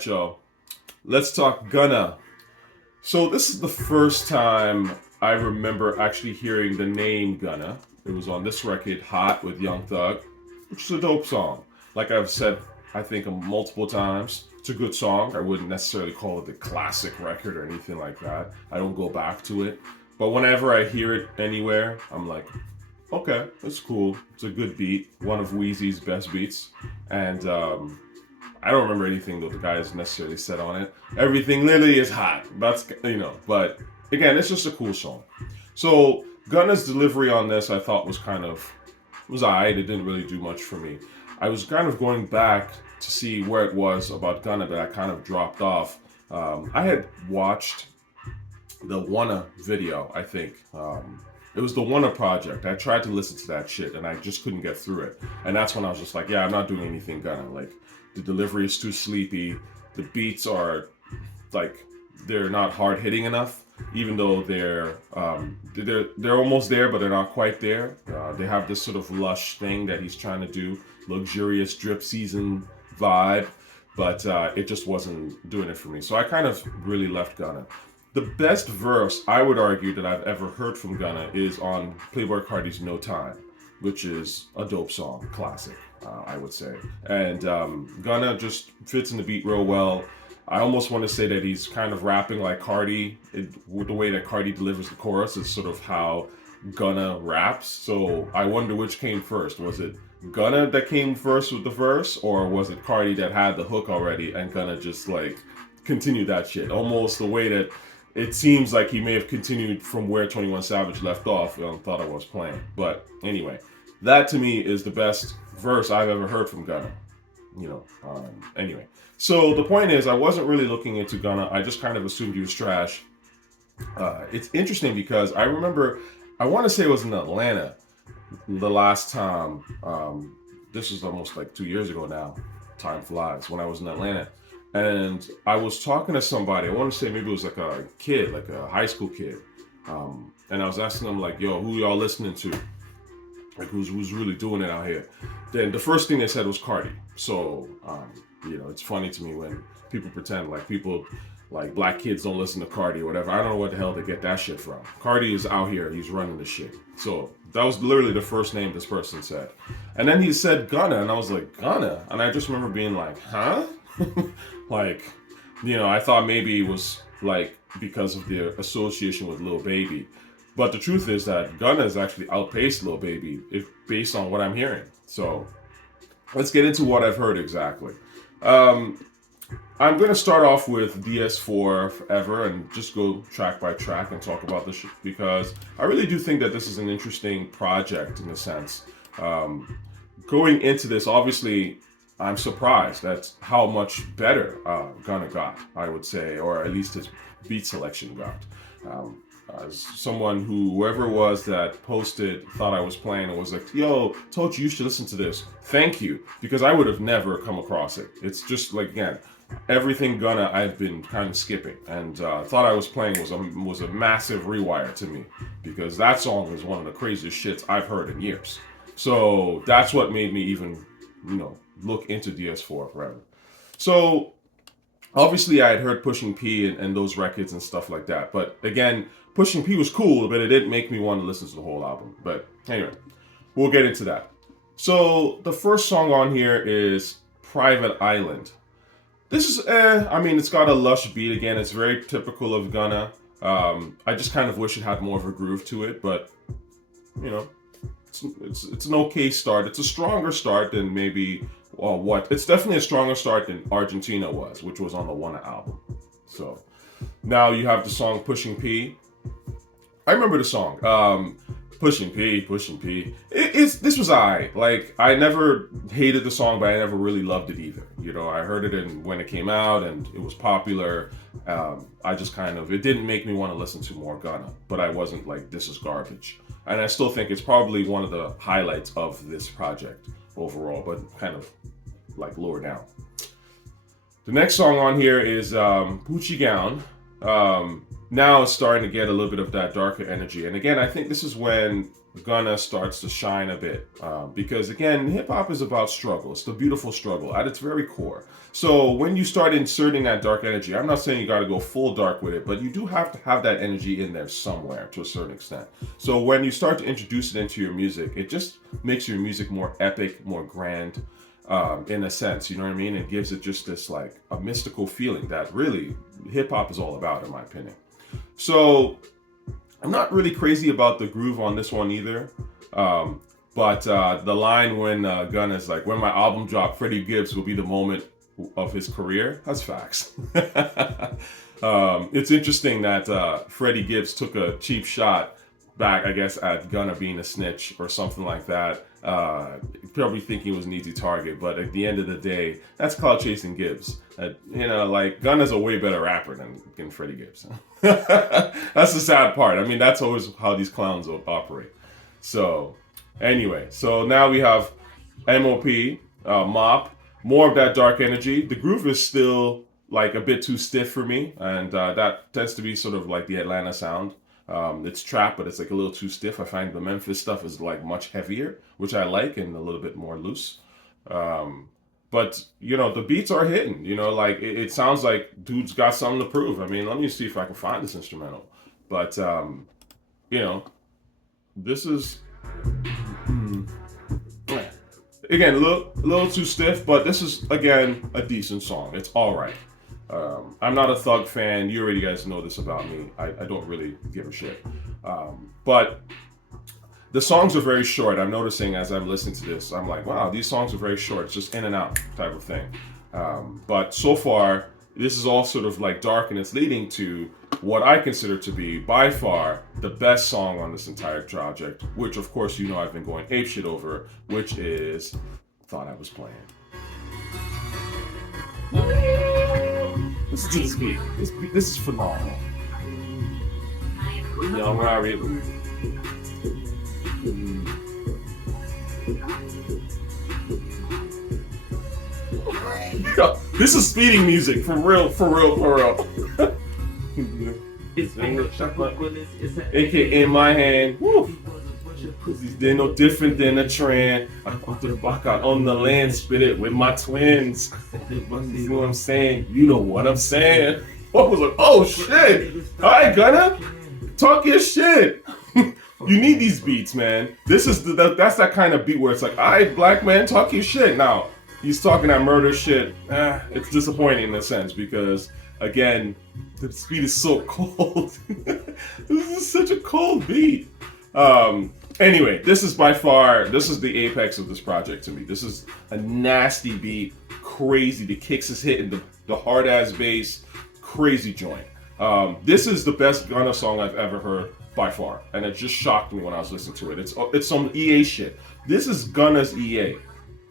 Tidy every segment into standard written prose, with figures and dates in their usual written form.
right, y'all. Let's talk Gunna. So this is the first time I remember actually hearing the name Gunna. It was on this record, Hot with Young Thug, which is a dope song. Like I've said, I think multiple times, it's a good song. I wouldn't necessarily call it the classic record or anything like that. I don't go back to it. But whenever I hear it anywhere, I'm like, okay, it's cool. It's a good beat. One of Wheezy's best beats. And I don't remember anything that the guys necessarily said on it. Everything literally is hot. But again, it's just a cool song. So Gunna's delivery on this, I thought was alright. It didn't really do much for me. I was kind of going back to see where it was about Gunna that I kind of dropped off. I had watched the Wanna video, I think. It was the Wanna project. I tried to listen to that shit and I just couldn't get through it. And that's when I was just like, yeah, I'm not doing anything Gunna. Like, the delivery is too sleepy. The beats are like they're not hard hitting enough, even though they're almost there, but they're not quite there. They have this sort of lush thing that he's trying to do, luxurious drip season vibe, but it just wasn't doing it for me. So I kind of really left Gunna. The best verse I would argue that I've ever heard from Gunna is on Playboi Carti's No Time, which is a dope song, classic, I would say. And Gunna just fits in the beat real well. I almost want to say that he's kind of rapping like Carti. With the way that Carti delivers the chorus is sort of how Gunna raps. So I wonder which came first. Was it Gunna that came first with the verse, or was it Carti that had the hook already and Gunna just like continued that shit? Almost the way that it seems like he may have continued from where 21 Savage left off and Thought I Was Playing. But anyway, that to me is the best verse I've ever heard from Gunna. Anyway. So the point is, I wasn't really looking into Gunna. I just kind of assumed he was trash. It's interesting because I remember, I want to say it was in Atlanta the last time. This was almost like 2 years ago now. Time flies. When I was in Atlanta. And I was talking to somebody, I want to say maybe it was like a kid, like a high school kid. And I was asking them like, yo, who y'all listening to? Like who's really doing it out here? Then the first thing they said was Carti. So, it's funny to me when people pretend like black kids don't listen to Carti or whatever. I don't know what the hell they get that shit from. Carti is out here, he's running the shit. So that was literally the first name this person said. And then he said Gunna, and I was like, Gunna? And I just remember being like, huh? I thought maybe it was like because of the association with Lil Baby. But the truth is that Gunna has actually outpaced Lil Baby based on what I'm hearing. So let's get into what I've heard exactly. I'm going to start off with DS4EVER and just go track by track and talk about this because I really do think that this is an interesting project in a sense. Going into this, obviously, I'm surprised at how much better Gunna got, I would say, or at least his beat selection got. As someone whoever it was that posted Thought I Was Playing and was like, yo, told you should listen to this. Thank you. Because I would have never come across it. It's just like, again, everything Gunna I've been kind of skipping. And Thought I Was Playing was a massive rewire to me. Because that song is one of the craziest shits I've heard in years. So that's what made me even, look into DS4EVER. So obviously I had heard Pushin P and those records and stuff like that. But again, Pushin P was cool, but it didn't make me want to listen to the whole album. But anyway, we'll get into that. So the first song on here is Private Island. This is, it's got a lush beat again. It's very typical of Gunna. I just kind of wish it had more of a groove to it, but, it's an okay start. It's a stronger start than maybe it's definitely a stronger start than Argentina was, which was on the Wanna album. So now you have the song Pushin P. I remember the song. Pushin P. This was alright. Like, I never hated the song, but I never really loved it either. I heard it when it came out and it was popular. I just it didn't make me want to listen to more Gunna, but I wasn't like, this is garbage. And I still think it's probably one of the highlights of this project overall, but kind of like lower down. The next song on here is Poochie Gown. now it's starting to get a little bit of that darker energy. And again, I think this is when Gunna starts to shine a bit, because again, hip hop is about struggle. It's the beautiful struggle at its very core. So when you start inserting that dark energy, I'm not saying you got to go full dark with it, but you do have to have that energy in there somewhere to a certain extent. So when you start to introduce it into your music, it just makes your music more epic, more grand, in a sense. You know what I mean? It gives it just this like a mystical feeling that really hip hop is all about, in my opinion. So I'm not really crazy about the groove on this one either. But the line when Gunna is like, when my album dropped, Freddie Gibbs will be the moment of his career. That's facts. It's interesting that Freddie Gibbs took a cheap shot back, I guess, at Gunna being a snitch or something like that. Probably thinking it was an easy target, but at the end of the day, that's clout chasing Gibbs. You know, like Gunna's a way better rapper than Freddie Gibbs. That's the sad part. I mean, that's always how these clowns operate. So anyway, so now we have MOP, Mop, more of that dark energy. The groove is still like a bit too stiff for me, and that tends to be sort of like the Atlanta sound. It's trap, but it's like a little too stiff. I find the Memphis stuff is like much heavier, which I like, and a little bit more loose. But you know, the beats are hitting. You know, like it sounds like dude's got something to prove. I mean, let me see if I can find this instrumental. But you know, this is again a little too stiff, but this is again a decent song. It's all right. I'm not a Thug fan. You already guys know this about me. I don't really give a shit. But the songs are very short. I'm noticing as I'm listening to this, I'm like, wow, these songs are very short. It's just in and out type of thing. But so far, this is all sort of like dark, and it's leading to what I consider to be by far the best song on this entire project, which of course you know I've been going apeshit over, which is Thought I Was Playing. Listen to this beat. This is phenomenal. Young Rari. This is speeding music, for real. AK in my hand. Woo. They're no different than a trend. I put the buck out on the land, spit it with my twins. You know what I'm saying? You know what I'm saying? What was it? Oh shit! Alright, Gunna, talk your shit. You need these beats, man. This is that's that kind of beat where it's like, alright, black man, talk your shit. Now he's talking that murder shit. It's disappointing in a sense because again, the beat is so cold. This is such a cold beat. Anyway, this is the apex of this project to me. This is a nasty beat, crazy. The kicks is hitting the hard ass bass, crazy joint. This is the best Gunna song I've ever heard by far, and it just shocked me when I was listening to it. It's some EA shit. This is Gunna's EA.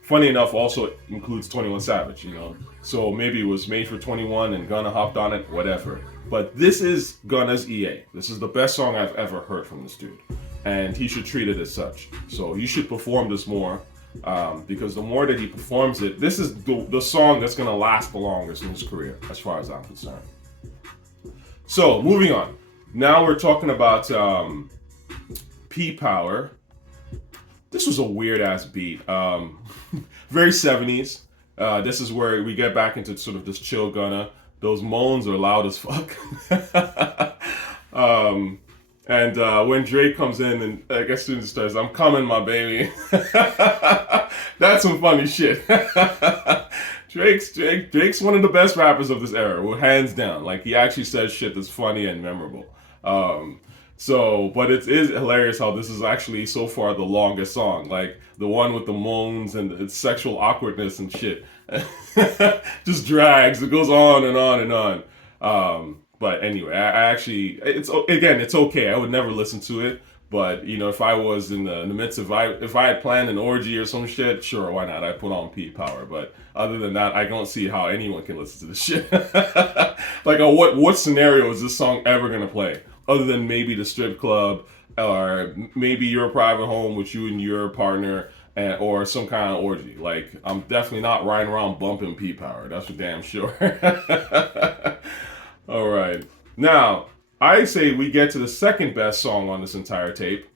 Funny enough, also it includes 21 Savage, you know. So maybe it was made for 21 and Gunna hopped on it, whatever. But this is Gunna's EA. This is the best song I've ever heard from this dude. And he should treat it as such. So he should perform this more, because the more that he performs it, this is the song that's gonna last the longest in his career, as far as I'm concerned. So moving on. Now we're talking about P Power. This was a weird ass beat. Very 70s. This is where we get back into sort of this chill Gunna. Those moans are loud as fuck. And when Drake comes in and I guess student starts, I'm coming, my baby. That's some funny shit. Drake's one of the best rappers of this era, well, hands down. Like he actually says shit that's funny and memorable. But it is hilarious how this is actually so far the longest song. Like the one with the moans and its sexual awkwardness and shit. Just drags. It goes on and on and on. But anyway, I actually, it's okay. I would never listen to it. But, you know, if I was in the midst of, if I had planned an orgy or some shit, sure, why not? I'd put on P Power. But other than that, I don't see how anyone can listen to this shit. Like, what scenario is this song ever going to play? Other than maybe the strip club, or maybe your private home with you and your partner, or some kind of orgy. Like, I'm definitely not riding around bumping P Power. That's for damn sure. All right. Now, I say we get to the second best song on this entire tape,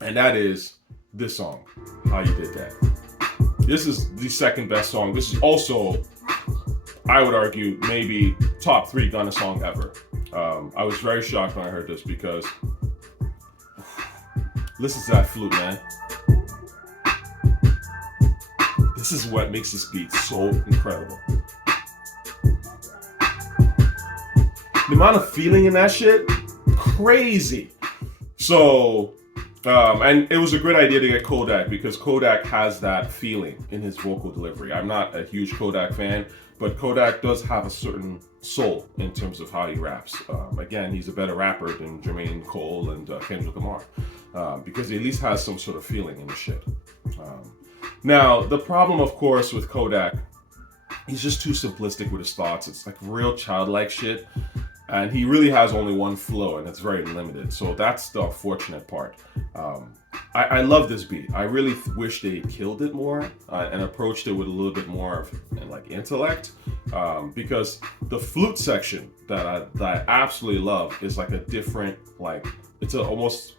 and that is this song, How You Did That. This is the second best song. This is also, I would argue, maybe top 3 Gunna song ever. I was very shocked when I heard this because listen to that flute, man. This is what makes this beat so incredible. The amount of feeling in that shit, crazy. So, and it was a great idea to get Kodak because Kodak has that feeling in his vocal delivery. I'm not a huge Kodak fan, but Kodak does have a certain soul in terms of how he raps. Again, he's a better rapper than Jermaine Cole and Kendrick Lamar because he at least has some sort of feeling in the shit. Now, the problem, of course, with Kodak, he's just too simplistic with his thoughts. It's like real childlike shit. And he really has only one flow, and it's very limited. So that's the unfortunate part. I love this beat. I really wish they killed it more and approached it with a little bit more of like intellect, because the flute section that I absolutely love is like a different, like it's almost,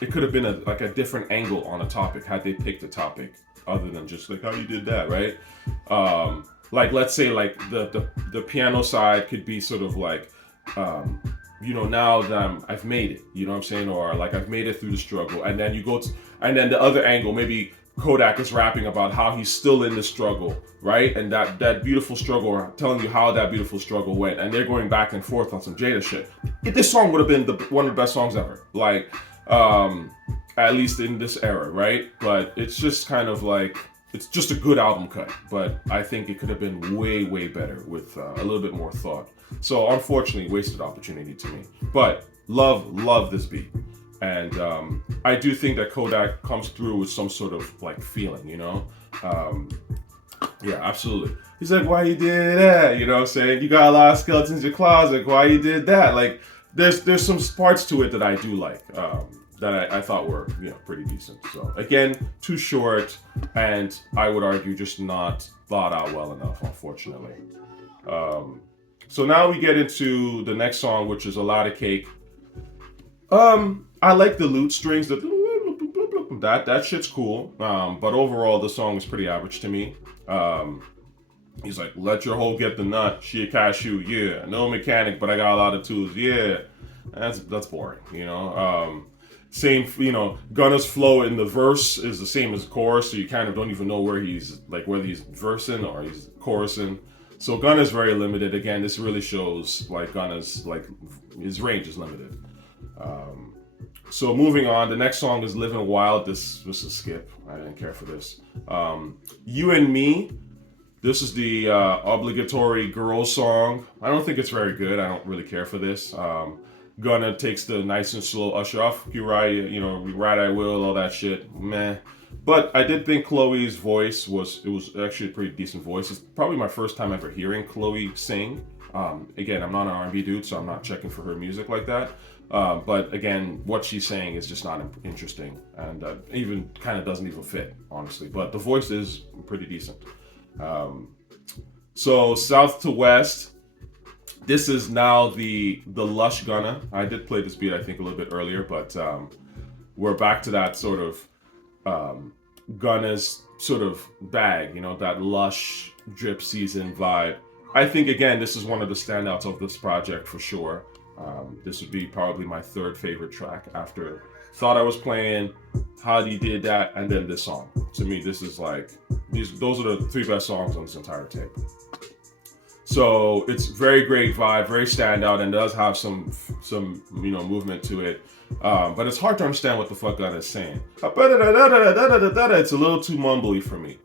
it could have been a different angle on a topic had they picked a topic other than just like how you did that, right? Like let's say like the piano side could be sort of like, now that I've made it, you know what I'm saying? Or like I've made it through the struggle. And then you go to, and then the other angle, maybe Kodak is rapping about how he's still in the struggle, right? And that beautiful struggle, or telling you how that beautiful struggle went. And they're going back and forth on some Jada shit. This song would have been one of the best songs ever. Like, at least in this era, right? But it's just kind of like, it's just a good album cut, but I think it could have been way, way better with a little bit more thought. So unfortunately, wasted opportunity to me. But love this beat. And I do think that Kodak comes through with some sort of like feeling, you know? Yeah, absolutely. He's like, why you did that? You know what I'm saying? You got a lot of skeletons in your closet. Why you did that? Like, there's some parts to it that I do like. That I thought were, pretty decent. So again, too short, and I would argue just not thought out well enough, unfortunately. So now we get into the next song, which is Lotta Cake. I like the lute strings, that shit's cool. But overall, the song is pretty average to me. He's like, let your hoe get the nut, she a cashew, yeah. No mechanic, but I got a lot of tools, yeah. That's boring, Same, Gunna's flow in the verse is the same as the chorus, so you kind of don't even know whether he's versing or he's chorusing. So Gunna's very limited. Again, this really shows like Gunna's, like his range is limited. So moving on, the next song is Livin Wild. This was a skip. I didn't care for this. You and Me. This is the obligatory girl song. I don't think it's very good. I don't really care for this. Gunna takes the nice and slow usher off. You ride, ride I will, all that shit. Meh. But I did think Chloe's voice was actually a pretty decent voice. It's probably my first time ever hearing Chloe sing. Again, I'm not an R&B dude, so I'm not checking for her music like that. But again, what she's saying is just not interesting, and even kind of doesn't even fit, honestly. But the voice is pretty decent. So South to West. This is now the lush Gunna. I did play this beat, I think, a little bit earlier, but we're back to that sort of Gunna's sort of bag, that lush drip season vibe. I think, again, this is one of the standouts of this project for sure. This would be probably my third favorite track after Thought I Was Playing, How You Did That, and then this song. To me, this is like, those are the 3 best songs on this entire tape. So it's very great vibe, very standout, and does have some movement to it. But it's hard to understand what the fuck Gunna is saying. It's a little too mumbly for me.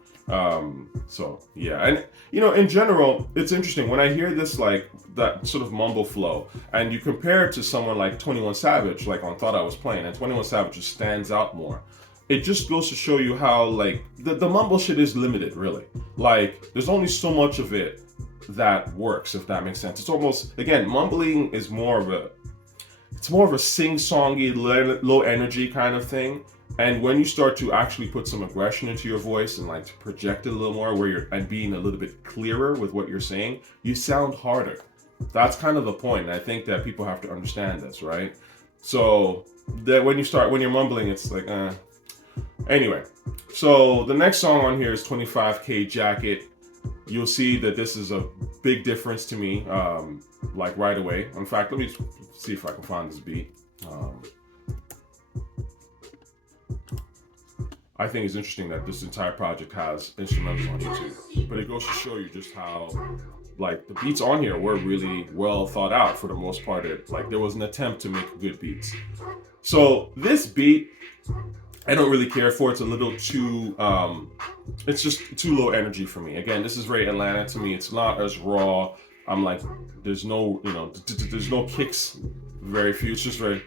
So yeah, and in general, it's interesting when I hear this, like that sort of mumble flow, and you compare it to someone like 21 Savage, like on Thought I Was Playing, and 21 Savage just stands out more. It just goes to show you how like the mumble shit is limited, really. Like there's only so much of it that works, if that makes sense. It's almost, again, mumbling is more of a sing-songy, low energy kind of thing. And when you start to actually put some aggression into your voice and like to project it a little more, and being a little bit clearer with what you're saying, you sound harder. That's kind of the point. And I think that people have to understand this, right? So that when you're mumbling, it's like, Anyway, so the next song on here is 25K Jacket. You'll see that this is a big difference to me, like right away. In fact, let me see if I can find this beat. I think it's interesting that this entire project has instrumentals on it too. But it goes to show you just how, like, the beats on here were really well thought out for the most part. Like, there was an attempt to make good beats. So this beat, I don't really care for. It's a little too, it's just too low energy for me. Again, this is very Atlanta to me. It's not as raw. I'm like, there's no, there's no kicks, very few. It's just very,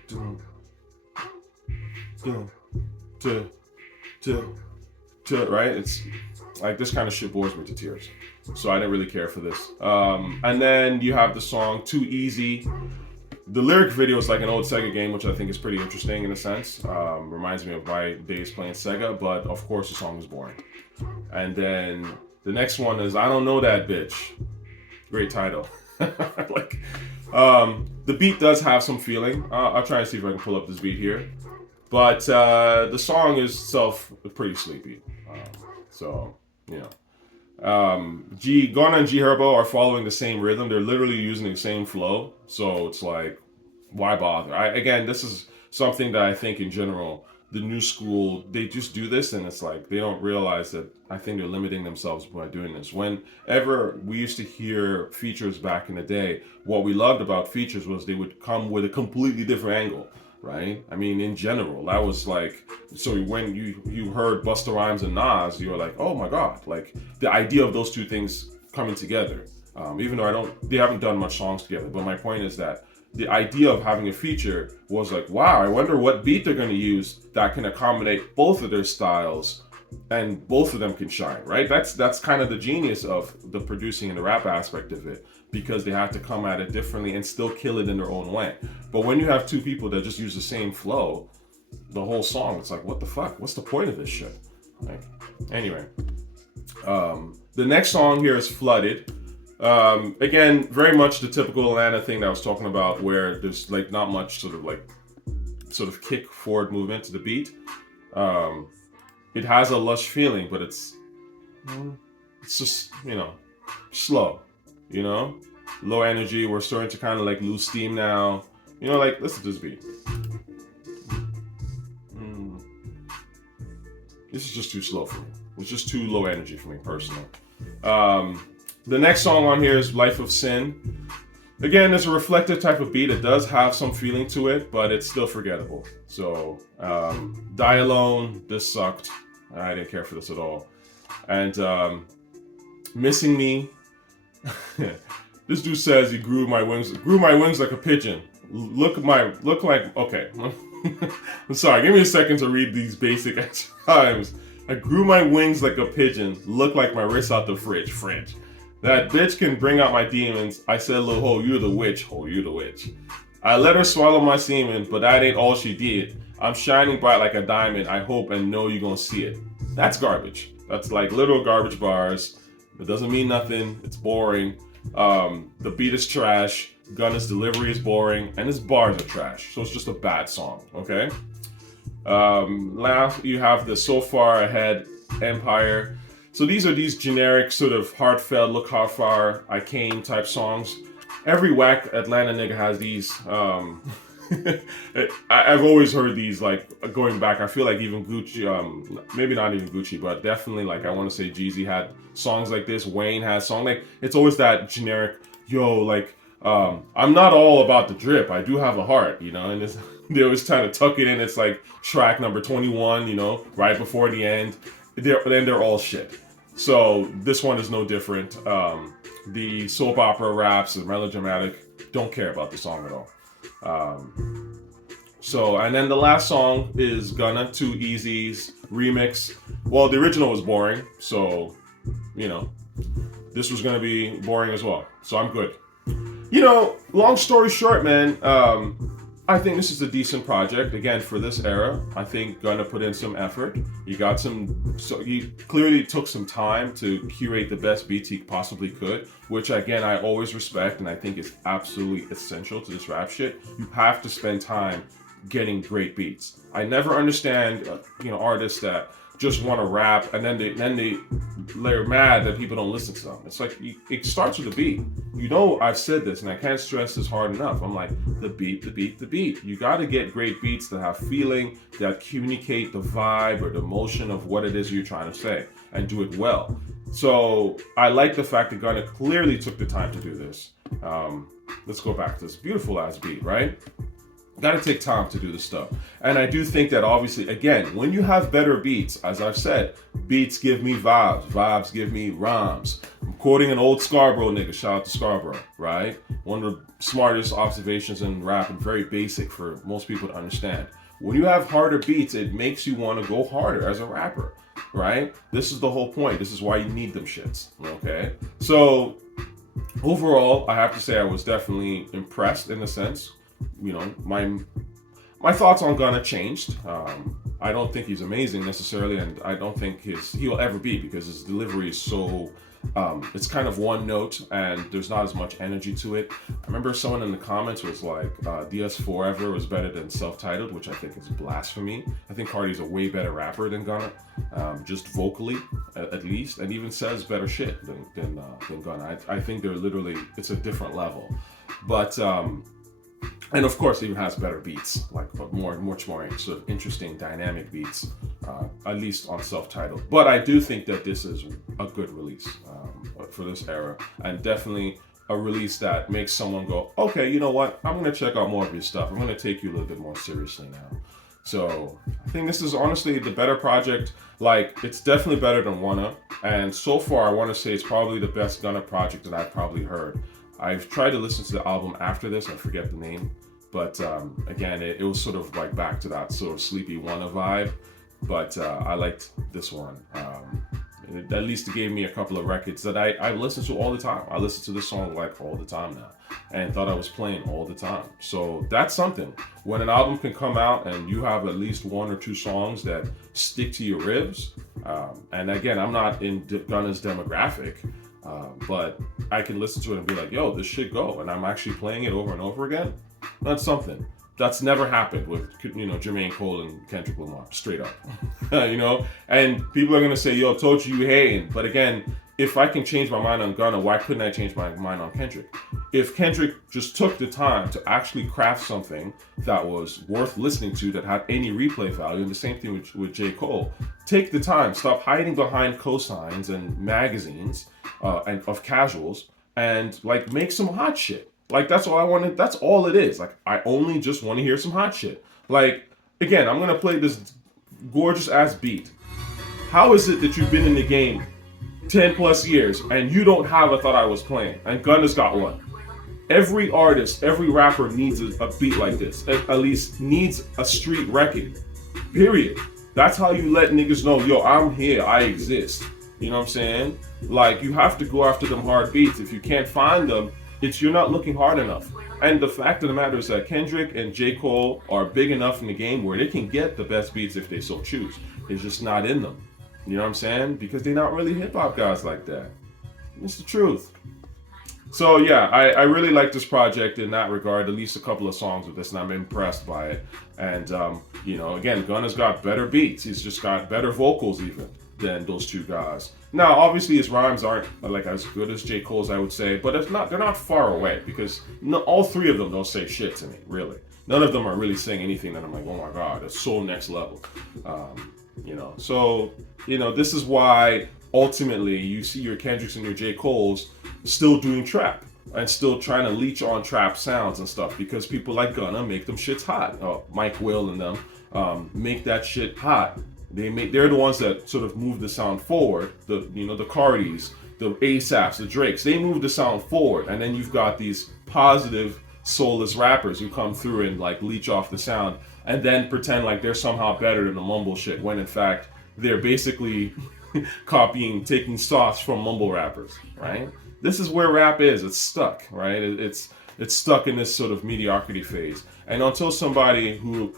right? It's like this kind of shit bores me to tears. So I didn't really care for this. And then you have the song Too Easy. The lyric video is like an old Sega game, which I think is pretty interesting in a sense. Reminds me of my days playing Sega, but of course the song is boring. And then the next one is I Don't Know That Bitch. Great title. Like, the beat does have some feeling. I'll try and see if I can pull up this beat here. But the song is itself pretty sleepy. So, you know. Gunna and tochiRTA are following the same rhythm. They're literally using the same flow. So it's like, why bother? Again, this is something that I think in general, the new school, they just do this and it's like, they don't realize that I think they're limiting themselves by doing this. Whenever we used to hear features back in the day, what we loved about features was they would come with a completely different angle. Right? I mean, in general, that was like, so when you heard Busta Rhymes and Nas, you were like, oh my God, like the idea of those two things coming together. Even though they haven't done much songs together, but my point is that the idea of having a feature was like, wow, I wonder what beat they're going to use that can accommodate both of their styles and both of them can shine, right? That's kind of the genius of the producing and the rap aspect of it, because they have to come at it differently and still kill it in their own way. But when you have two people that just use the same flow, the whole song, it's like, what the fuck? What's the point of this shit? Like, anyway, the next song here is Flooded. Again, very much the typical Atlanta thing that I was talking about, where there's like not much sort of kick forward movement to the beat. It has a lush feeling, but it's just, slow, low energy. We're starting to kind of like lose steam now. Like, listen to this beat. This is just too slow for me. It's just too low energy for me personally. The next song on here is Life of Sin. Again, it's a reflective type of beat. It does have some feeling to it, but it's still forgettable. So, Die Alone, this sucked. I didn't care for this at all. And Missing Me. This dude says he grew my wings like a pigeon. Okay. I'm sorry, give me a second to read these basic rhymes. I grew my wings like a pigeon, look like my wrist out the fridge. That bitch can bring out my demons. I said, little ho, you're the witch. Ho, you're the witch. I let her swallow my semen, but that ain't all she did. I'm shining bright like a diamond. I hope and know you're gonna see it. That's garbage. That's like literal garbage bars. It doesn't mean nothing. It's boring. The beat is trash. Gunna's delivery is boring, and his bars are trash. So it's just a bad song. Okay. Last, you have the So Far Ahead Empire. So these are these generic sort of heartfelt, look how far I came type songs. Every whack Atlanta nigga has these. I've always heard these, like, going back. I feel like even Gucci, maybe not even Gucci, but definitely, like, I want to say Jeezy had songs like this. Wayne has songs like, it's always that generic, like, I'm not all about the drip. I do have a heart, and they always try to tuck it in. It's like track number 21, right before the end. Then they're all shit. So this one is no different. The soap opera raps is melodramatic. Don't care about the song at all. And then the last song is Gunna, Too Easy's remix. Well, the original was boring, so this was gonna be boring as well. So I'm good. Long story short, man, I think this is a decent project. Again, for this era, I think Gunna put in some effort. He clearly took some time to curate the best beats he possibly could, which again, I always respect and I think is absolutely essential to this rap shit. You have to spend time getting great beats. I never understand, artists that just want to rap and then they're mad that people don't listen to them. It's like it starts with the beat. I've said this and I can't stress this hard enough. I'm like the beat. You got to get great beats that have feeling, that communicate the vibe or the emotion of what it is you're trying to say, and do it well. So I like the fact that Gunna clearly took the time to do this. Let's go back to this beautiful ass beat, right? Got to take time to do this stuff. And I do think that obviously, again, when you have better beats, as I've said, beats give me vibes give me rhymes. I'm quoting an old Scarborough nigga, shout out to Scarborough, right? One of the smartest observations in rap and very basic for most people to understand. When you have harder beats, it makes you want to go harder as a rapper, right? This is the whole point. This is why you need them shits, okay? So overall, I have to say I was definitely impressed in a sense. My thoughts on Gunna changed. I don't think he's amazing necessarily, and I don't think he'll ever be, because his delivery is so it's kind of one note and there's not as much energy to it. I remember someone in the comments was like DS4EVER was better than Self-Titled, which I think is blasphemy. I think Cardi's a way better rapper than Gunna, just vocally at least, and even says better shit than Gunna. I think they're literally, it's a different level, but and of course, it even has better beats, like much more sort of interesting, dynamic beats, at least on Self-Titled. But I do think that this is a good release for this era, and definitely a release that makes someone go, okay, you know what? I'm gonna check out more of your stuff. I'm gonna take you a little bit more seriously now. So I think this is honestly the better project. Like, it's definitely better than Wanna, and so far I want to say it's probably the best Gunna project that I've probably heard. I've tried to listen to the album after this, I forget the name, but again, it was sort of like back to that sort of sleepy Wanna vibe, but I liked this one. At least it gave me a couple of records that I listen to all the time. I listen to this song like all the time now, and thought I was playing all the time. So that's something. When an album can come out and you have at least one or two songs that stick to your ribs, and again, I'm not in Gunna's demographic, but I can listen to it and be like, yo, this should go, and I'm actually playing it over and over again. That's something. That's never happened with, Jermaine Cole and Kendrick Lamar, straight up. And people are gonna say, yo, told you hating. But again, if I can change my mind on Gunna, why couldn't I change my mind on Kendrick? If Kendrick just took the time to actually craft something that was worth listening to, that had any replay value, and the same thing with J. Cole, take the time, stop hiding behind cosigns and magazines and of casuals, and like make some hot shit. Like, that's all I wanted. That's all it is. Like, I only just want to hear some hot shit. Like, again, I'm gonna play this gorgeous ass beat. How is it that you've been in the game 10 plus years and you don't have a Thought I Was Playing? And Gunna's got one. Every artist, every rapper needs a beat like this. At least needs a street record. Period. That's how you let niggas know, yo, I'm here, I exist. You know what I'm saying? Like, you have to go after them hard beats. If you can't find them, you're not looking hard enough. And the fact of the matter is that Kendrick and J. Cole are big enough in the game where they can get the best beats if they so choose. It's just not in them. You know what I'm saying? Because they're not really hip hop guys like that. It's the truth. So yeah, I really like this project in that regard. At least a couple of songs with this, and I'm impressed by it. And again, Gunna's got better beats. He's just got better vocals even than those two guys. Now, obviously, his rhymes aren't like as good as J. Cole's, I would say, but they're not far away, because all three of them don't say shit to me, really. None of them are really saying anything that I'm like, oh my god, that's so next level. So this is why ultimately you see your Kendricks and your J. Cole's still doing trap and still trying to leech on trap sounds and stuff, because people like Gunna make them shits hot. Mike Will and them make that shit hot. They're the ones that sort of move the sound forward. The Cardis, the ASAPs, the Drakes, they move the sound forward, and then you've got these positive, soulless rappers who come through and like leech off the sound, and then pretend like they're somehow better than the mumble shit, when in fact they're basically taking sauce from mumble rappers, right? this is where rap is. It's stuck, right? It's stuck in this sort of mediocrity phase. And until somebody who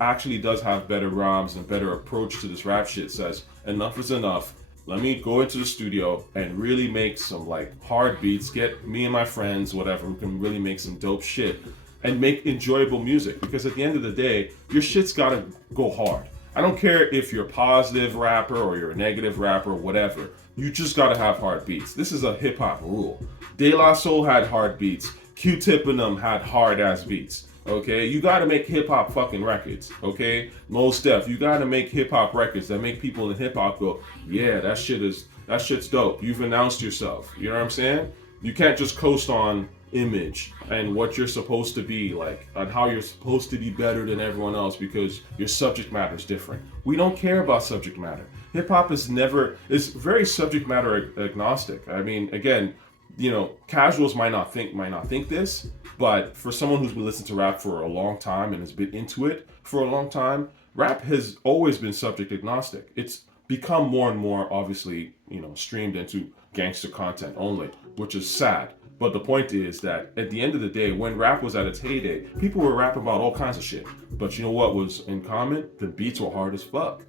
actually does have better rhymes and better approach to this rap shit says, enough is enough, let me go into the studio and really make some like hard beats, get me and my friends, whatever, who can really make some dope shit and make enjoyable music. Because at the end of the day, your shit's gotta go hard. I don't care if you're a positive rapper or you're a negative rapper or whatever. You just gotta have hard beats. This is a hip hop rule. De La Soul had hard beats. Q-Tip and them had hard ass beats. Okay, you gotta make hip hop fucking records. Okay, Mos Def, you gotta make hip hop records that make people in hip hop go, yeah, that shit's dope. You've announced yourself. You know what I'm saying? You can't just coast on image and what you're supposed to be like and how you're supposed to be better than everyone else because your subject matter is different. We don't care about subject matter. Hip hop is very subject matter agnostic. I mean, again, you know, casuals might not think this, but for someone who's been listening to rap for a long time and has been into it for a long time, rap has always been subject agnostic. It's become more and more, obviously, you know, streamed into gangster content only, which is sad. But the point is that at the end of the day, when rap was at its heyday, people were rapping about all kinds of shit. But you know what was in common? The beats were hard as fuck.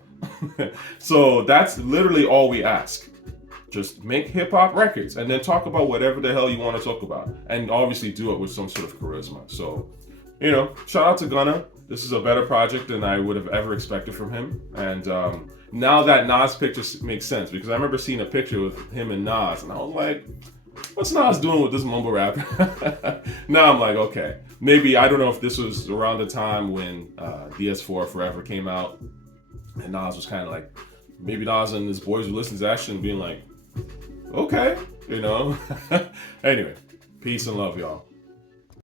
So that's literally all we ask. Just make hip hop records and then talk about whatever the hell you want to talk about. And obviously do it with some sort of charisma. So, you know, shout out to Gunna. This is a better project than I would have ever expected from him. And now that Nas picture makes sense, because I remember seeing a picture with him and Nas and I was like, what's Nas doing with this mumble rap? Now I'm like, okay, maybe, I don't know if this was around the time when DS4EVER came out and Nas was kind of like, maybe Nas and his boys were listening to that shit and being like, okay, you know. Anyway, peace and love, y'all.